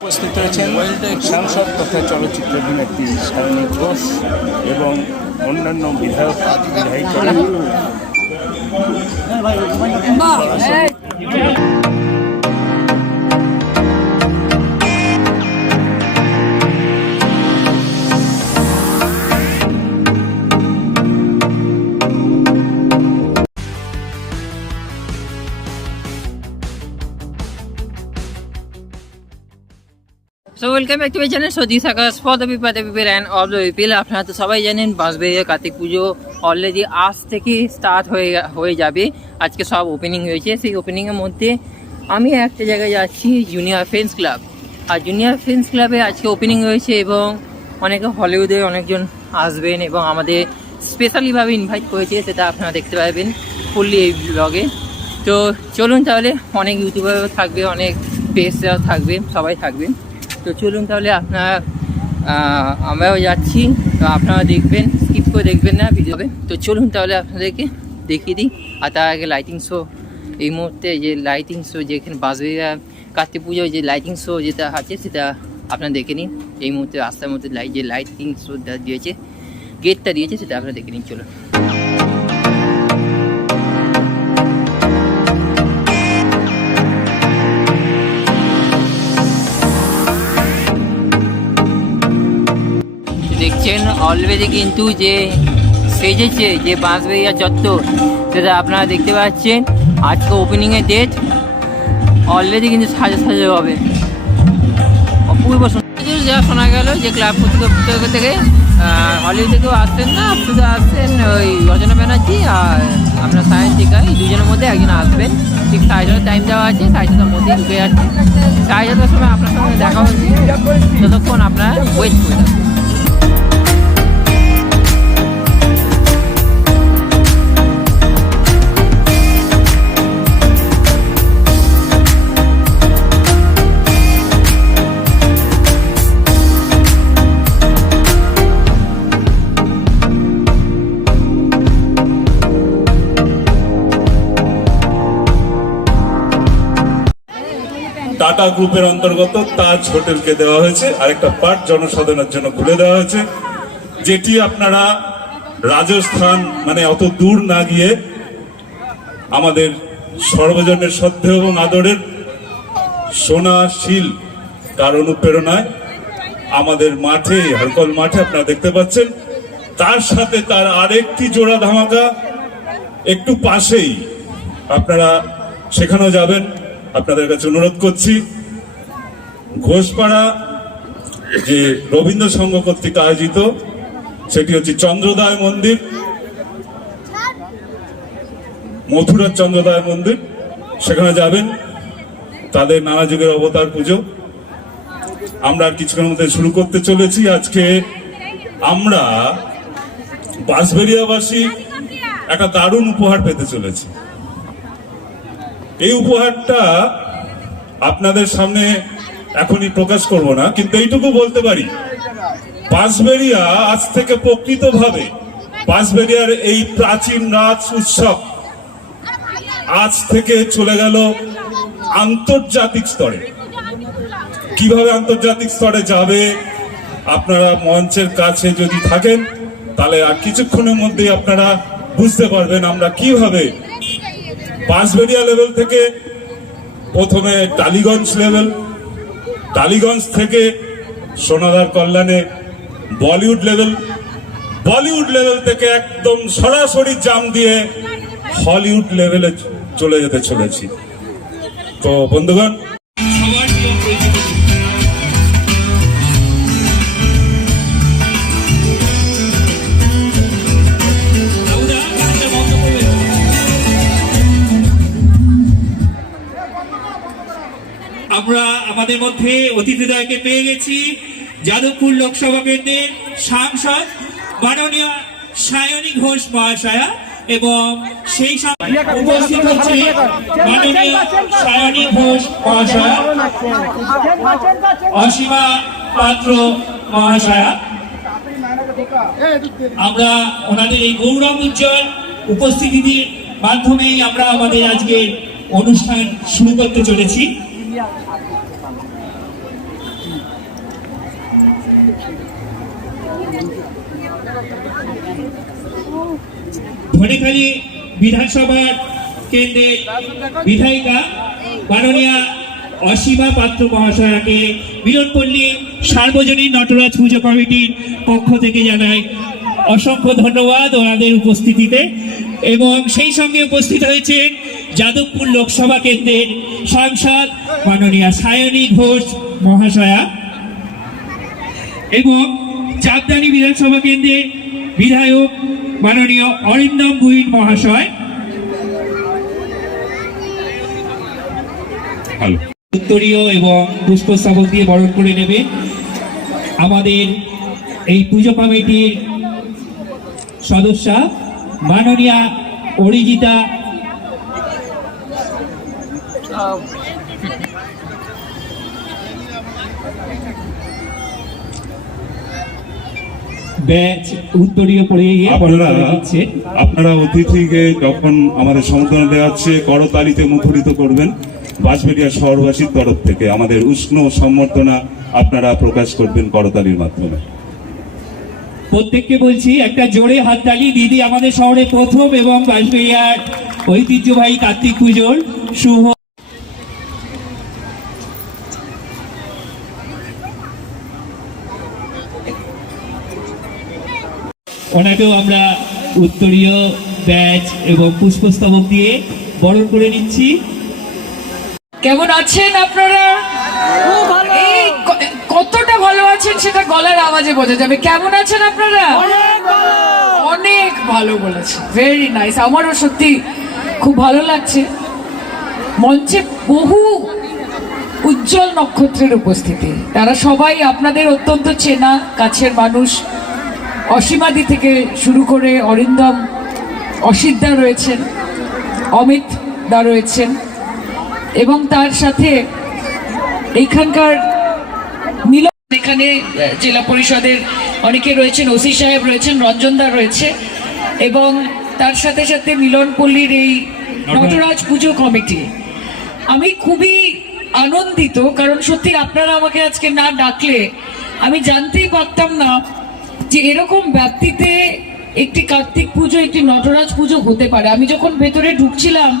উপস্থিত হয়েছেন সাংসদ তথা চলচ্চিত্র অভিনেত্রী সায়নী ঘোষ এবং অন্যান্য বিধায়ক বিধায়িকারা so welcome back to my channel Saji সাকাস for the people and all the people আপনারা তো সবাই জানেন বাঁশবেড়িয়া কার্তিক পুজো অলরেডি আজ থেকে স্টার্ট হয়ে হয়ে যাবে। আজকে সব ওপেনিং হয়েছে। সেই ওপেনিংয়ের মধ্যে আমি একটা জায়গায় যাচ্ছি জুনিয়র ফ্রেন্ডস ক্লাব আর জুনিয়র ফ্রেন্ডস ক্লাবে আজকে ওপেনিং হয়েছে এবং অনেকে হলিউডের অনেকজন আসবেন এবং আমাদের স্পেশালিভাবে ইনভাইট করেছে, সেটা আপনারা দেখতে পাবেন ফুললি এই ব্লগে তো চলুন তাহলে, অনেক ইউটিউবার থাকবে, অনেক পেজরা থাকবে, সবাই থাকবে তো চলুন তাহলে আপনারা আমরাও যাচ্ছি। তো আপনারা দেখবেন স্কিপ করে দেখবেন না ভিডিওবে তো। চলুন তাহলে আপনাদেরকে দেখিয়ে দিই। আর তার আগে লাইটিং শো এই মুহূর্তে যে লাইটিং শো যেখানে বাসবিরা কার্তিক পুজোয় যে লাইটিং শো যেটা আছে, সেটা আপনারা দেখে নিন। এই মুহূর্তে রাস্তার মধ্যে লাইট যে লাইটিং শো দিয়েছে গেটটা দিয়েছে, সেটা আপনারা দেখে নিন। চলুন। দেখছেন অলরেডি কিন্তু যে সেজেছে যে বাঁশবেড়িয়া চত্বর, সেটা আপনারা দেখতে পাচ্ছেন। আজকে ওপেনিংয়ের ডেট অলরেডি কিন্তু সাজা সাজে হবে। অপূর্ব যা শোনা গেল যে ক্লাব কর্তৃপক্ষ থেকে হলিউড থেকেও আসছেন না, শুধু আসছেন ওই রচনা ব্যানার্জি আর আপনার সায়ন্তিকা এই দুজনের মধ্যে একজন আসবেন। ঠিক সাড়ে টাইম দেওয়া আছে সাড়ে ছটার মধ্যে ঢুকে যাচ্ছে। সাড়ে সময় আপনার সঙ্গে দেখা হচ্ছে। ততক্ষণ আপনারা ওয়েট করে গ্রুপের অন্তর্গত তাজ হোটেলকে দেওয়া হয়েছে। আরেকটা পার্ট জনসাধারণের জন্য খুলে দেওয়া হয়েছে। যেটি আপনারা রাজস্থান মানে অত দূর না গিয়ে আমাদের সর্বজনের শ্রদ্ধেয় এবং আদরের সোনা শিল তার অনুপ্রেরণায় আমাদের মাঠে, হরকল মাঠে আপনারা দেখতে পাচ্ছেন। তার সাথে তার আরেকটি জোড়া ধামাকা একটু পাশেই আপনারা সেখানেও যাবেন। আপনাদের কাছে অনুরোধ করছি ঘোষপাড়া, যে রবীন্দ্র সংঘ কর্তৃক আয়োজিত, সেটি হচ্ছে চন্দ্রদায় মন্দির, মথুরার চন্দ্রদায় মন্দির। সেখানে যাবেন, তাদের নানা যুগের অবতার পুজো। আমরা কিছুক্ষণের মধ্যে শুরু করতে চলেছি। আজকে আমরা বাঁশবেরিয়াবাসী একটা দারুণ উপহার পেতে চলেছি। এই উপহারটা আপনাদের সামনে এখনই প্রকাশ করব না, কিন্তু এইটুকু বলতে পারি। বাঁশবেরিয়া আজ থেকে প্রকৃতভাবে বাঁশবেরিয়ার এই প্রাচীন রাজ উৎসব আজ থেকে চলে গেল আন্তর্জাতিক স্তরে। কীভাবে আন্তর্জাতিক স্তরে যাবে, আপনারা মঞ্চের কাছে যদি থাকেন, তাহলে আর কিছুক্ষণের মধ্যেই আপনারা বুঝতে পারবেন আমরা কীভাবে বাঁশবেড়িয়া লেভেল থেকে প্রথমে টালিগঞ্জ লেভেল টালিগঞ্জ থেকে সোনাদার কল্যাণে বলিউড লেভেল বলিউড লেভেল থেকে একদম সরাসরি জাম দিয়ে হলিউড লেভেলে চলে যেতে চলেছি। তো বন্ধুগণ আমাদের মধ্যে অতিথিদয়কে পেয়ে গেছি। যাদবপুর লোকসভা কেন্দ্রের সাংসদ মাননীয় সায়নী ঘোষ মহাশয়া এবং সেই সাথে উপস্থিত হচ্ছে মাননীয় সায়নী ঘোষ মহাশয়া, অসীমা পাত্র মহাশয়া। আমরা ওনাদের এই গৌরব উজ্জ্বল উপস্থিতির মাধ্যমেই আমরা আমাদের আজকে অনুষ্ঠান শুরু করতে চলেছি। ধনেখালী বিধানসভার কেন্দ্রের বিধায়িকা মাননীয়া অসীমা পাত্র মহাশয়াকে মিলনপল্লী সার্বজনীন নটরাজ পুজো কমিটির পক্ষ থেকে জানাই অসংখ্য ধন্যবাদ ওনাদের উপস্থিতিতে। এবং সেই সঙ্গে উপস্থিত হয়েছেন যাদবপুর লোকসভা কেন্দ্রের সাংসদ মাননীয়া সায়নী ঘোষ মহাশয়া। এবং চাঁদদানি বিধানসভা কেন্দ্রের বিধায়ক মাননীয় অরিন্দম বুইন মহাশয়। উত্তরীয় এবং পুষ্পস্তবক দিয়ে বরণ করে নেবে আমাদের এই পুজো কমিটির সদস্যা মাননীয়া অরিজিতা। ব্যাচ উত্তরীয় পড়ে গিয়ে আপনারা আপনারা অতিথিকে যখন আমাদের সম্বোধনা দেওয়া হচ্ছে করতালিতে মুখরিত করবেন। বাঁশবেড়িয়া শহরবাসীর তরফ থেকে আমাদের উষ্ণ সম্বর্ধনা আপনারা প্রকাশ করবেন করতালির মাধ্যমে। প্রত্যেককে বলছি একটা জোরে হাত হাততালি। দিদি আমাদের শহরে প্রথম এবং বাঁশবেড়িয়ার ঐতিহ্যবাহী কার্তিক পুজোর শুভ ওনাকেও আমরা উত্তরীয় ব্যাচ এবং পুষ্পস্তবক দিয়ে বরণ করে নিচ্ছি। কেমন আছেন আপনারা? কতটা ভালো আছেন সেটা গলার আওয়াজে বোঝা যাবে। কেমন আছেন আপনারা? অনেক ভালো। বলেছেন। ভেরি নাইস আমারও সত্যি খুব ভালো লাগছে। মঞ্চে বহু উজ্জ্বল নক্ষত্রের উপস্থিতি। তারা সবাই আপনাদের অত্যন্ত চেনা কাছের মানুষ। অসীমাদি থেকে শুরু করে অরিন্দম অসিদ্ধা রয়েছেন অমিত দা রয়েছেন, এবং তার সাথে এইখানকার মিলন এখানে জেলা পরিষদের অনেকে রয়েছেন, ওসি সাহেব রয়েছেন, রঞ্জনদা রয়েছে, এবং তার সাথে সাথে মিলনপল্লীর এই নটরাজ পুজো কমিটি। আমি খুবই আনন্দিত, কারণ সত্যি আপনারা আমাকে আজকে না ডাকলে আমি জানতেই পারতাম না যে এরকম ব্যাপ্তিতে একটি কার্তিক পুজো, একটি নটরাজ পুজো হতে পারে। আমি যখন ভেতরে ঢুকছিলাম,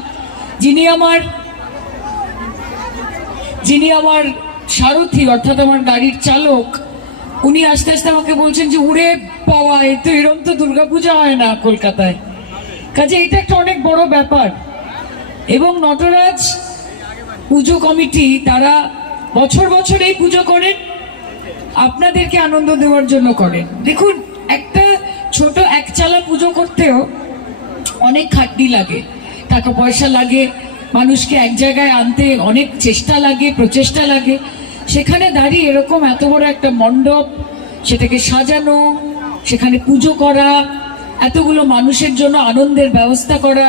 যিনি আমার যিনি আমার সারথি, অর্থাৎ আমার গাড়ির চালক, উনি আস্তে আস্তে আমাকে বলছেন যে, উড়ে পাওয়া এ তো এরম তো দুর্গাপূজা হয় না কলকাতায়। কাজে এটা একটা অনেক বড় ব্যাপার। এবং নটরাজ পুজো কমিটি, তারা বছর বছর এই পুজো করেন। আপনাদেরকে আনন্দ দেওয়ার জন্য করেন। দেখুন, একটা ছোট একচালা পুজো করতেও অনেক খাটনি লাগে। টাকা পয়সা লাগে, মানুষকে এক জায়গায় আনতে অনেক চেষ্টা লাগে, প্রচেষ্টা লাগে। সেখানে দাঁড়িয়ে এরকম এত বড় একটা মণ্ডপ, সেটাকে সাজানো, সেখানে পুজো করা, এতগুলো মানুষের জন্য আনন্দের ব্যবস্থা করা,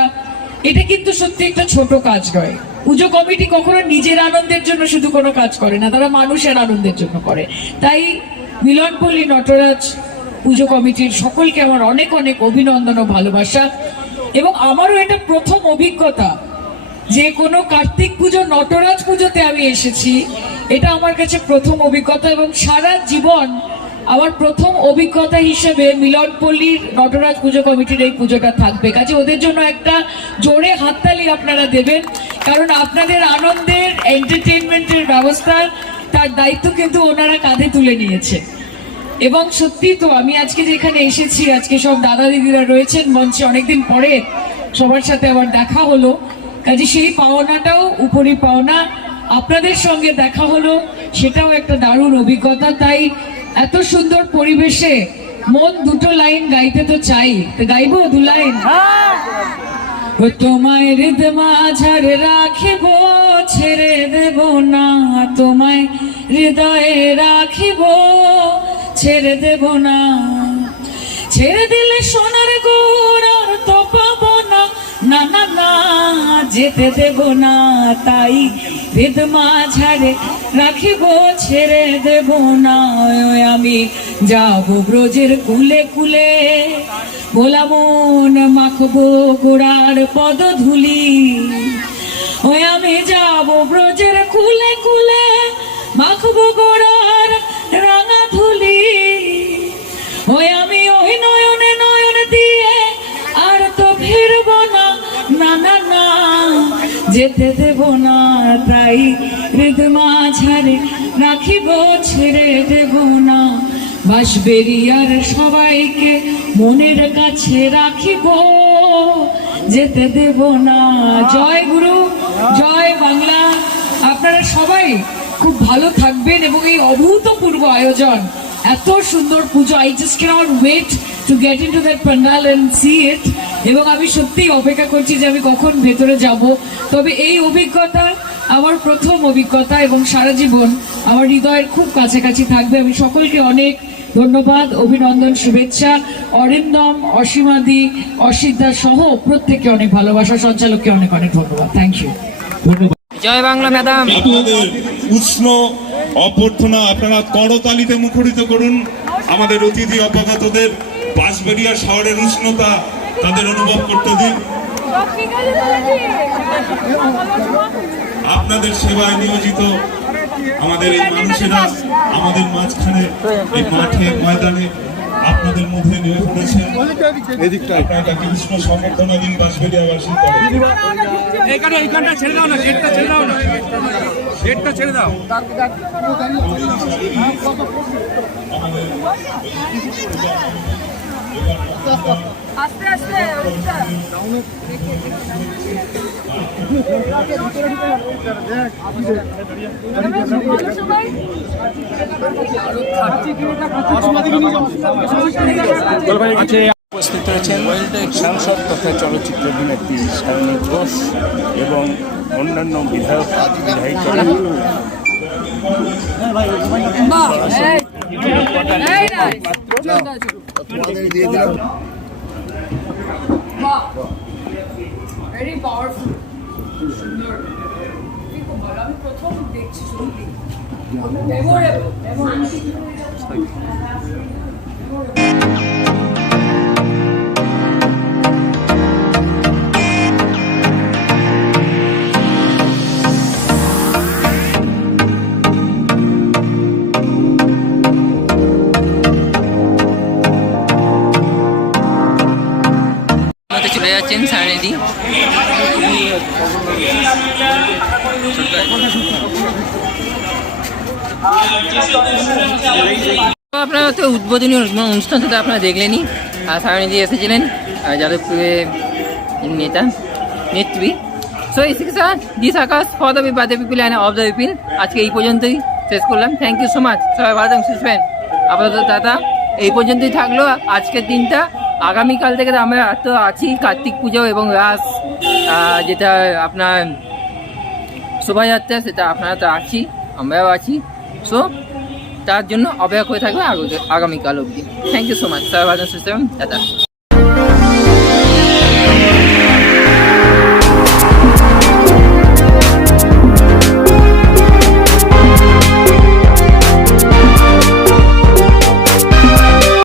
এটা কিন্তু সত্যি একটা ছোট কাজ নয়। পুজো কমিটি কখনো নিজের আনন্দের জন্য শুধু কোনো কাজ করে না, তারা মানুষের আনন্দের জন্য করে। তাই মিলনপল্লী নটরাজ পুজো কমিটির সকলকে আমার অনেক অনেক অভিনন্দন ও ভালোবাসা। এবং আমারও এটা প্রথম অভিজ্ঞতা যে কোনো কার্তিক পুজো, নটরাজ পুজোতে আমি এসেছি। এটা আমার কাছে প্রথম অভিজ্ঞতা এবং সারা জীবন আমার প্রথম অভিজ্ঞতা হিসেবে মিলনপল্লীর নটরাজ পুজো কমিটির এই পুজোটা থাকবে। কাজে ওদের জন্য একটা জোরে হাততালি আপনারা দেবেন। কারণ আপনাদের আনন্দের এন্টারটেনমেন্টের ব্যবস্থা, তার দায়িত্ব কিন্তু ওনারা কাঁধে তুলে নিয়েছে। এবং সত্যি তো আমি আজকে যেখানে এসেছি, আজকে সব দাদা দিদিরা রয়েছেন, মঞ্চে অনেকদিন পরে সবার সাথে আবার দেখা হলো। কাজে সেই পাওনাটাও উপরি পাওনা, আপনাদের সঙ্গে দেখা হলো, সেটাও একটা দারুণ অভিজ্ঞতা। তাই এত সুন্দর পরিবেশে মন দুটো লাইন গাইতে তো চাই। তো গাইবো দু লাইন? তোমায় হৃদ ঝাড় রাখিব, ছেড়ে দেব না। তোমায় হৃদয়ে রাখিব, ছেড়ে দেব না। ছেড়ে দিলে সোনার গৌর তো পাবো না না না, যেতে দেব না তাই হৃদ মাঝারে রাখিব, ছেড়ে দেব না। ওই আমি যাব ব্রজের কুলে কুলে, ভোলা মন মাখবো গোড়ার পদ ধুলি। ওই আমি যাব ব্রজের কুলে কুলে, মাখবো গোড়ার রাঙা ধুলি। ও যেতে দেব না তাই হৃদ মাঝারে রাখিব, ছেড়ে দেব না। বাঁশবেরিয়ার সবাইকে মনের কাছে রাখিব, যেতে দেব না। জয় গুরু, জয় বাংলা। আপনারা সবাই খুব ভালো থাকবেন এবং এই অভূতপূর্ব আয়োজন, এত সুন্দর পুজো। I just can't wait to get into that pandal and see it এবং আমি সত্যিই অপেক্ষা করছি যে আমি কখন ভেতরে যাব। তবে এই অভিজ্ঞতা আমার প্রথম অভিজ্ঞতা এবং সারা জীবন আমার হৃদয়ের খুব কাছাকাছি থাকবে। আমি সকলকে অনেক ধন্যবাদ অভিনন্দন শুভেচ্ছা। অরিন্দম অসীমাদি অসিদ্ধা সহ প্রত্যেককে অনেক ভালোবাসা সঞ্চালককে অনেক অনেক ধন্যবাদ। Thank you Joy Bangla madam আপনাদের উষ্ণ অভ্যর্থনা আপনারা করতালিতে মুখরিত করুন। আমাদের অতিথি অভ্যাগতদের বাঁশবেড়িয়া শহরের উষ্ণতা তাদের অনুভব করতে দিন। আপনাদের সেবায় নিয়োজিত আমাদের এই মানুষেরা আমাদের মাঝখানে এই মাঠে ময়দানে আপনাদের মধ্যে আপনারা তাকে উষ্ণ সম্বর্ধনা দিন করেন এইখানে এইখানটা ছেড়ে দাও না গেটটা ছেড়ে দাও না। গেটটা ছেড়ে দাও। উপস্থিত রয়েছেন সাংসদ তথা চলচ্চিত্র অভিনেত্রী সায়নী ঘোষ এবং অন্যান্য বিধায়ক বিধায়িকারা ভেরি পাওয়ারফুল সুন্দর খুব ভালো। আমি প্রথম দেখছি সত্যি মেমোরেবল আমাদের আপনারা তো উদ্বোধনী অনুষ্ঠান তো আপনারা দেখলেনই। আর সারণীজি এসেছিলেন, আর যাদবপুরে নেতা, নেত্রী। সো এই শিক্ষা দিস আকাশ, for the বিপা the people and of the people. আজকে এই পর্যন্তই শেষ করলাম। থ্যাংক ইউ সো মাচ সবাই ভালো থাকুন সুসবেন আপাতত দাদা, এই পর্যন্তই থাকল আজকের দিনটা। আগামীকাল থেকে আমরা তো আছি কার্তিক পুজো এবং রাস যেটা আপনার শোভাযাত্রা, সেটা আপনারা তো আছি, আমরাও আছি। সো তার জন্য অপেক্ষা করে থাকবে আগামীকাল অবধি। থ্যাংক ইউ সো মাচ সবাই ভালো সুস্থ এবং টাটা।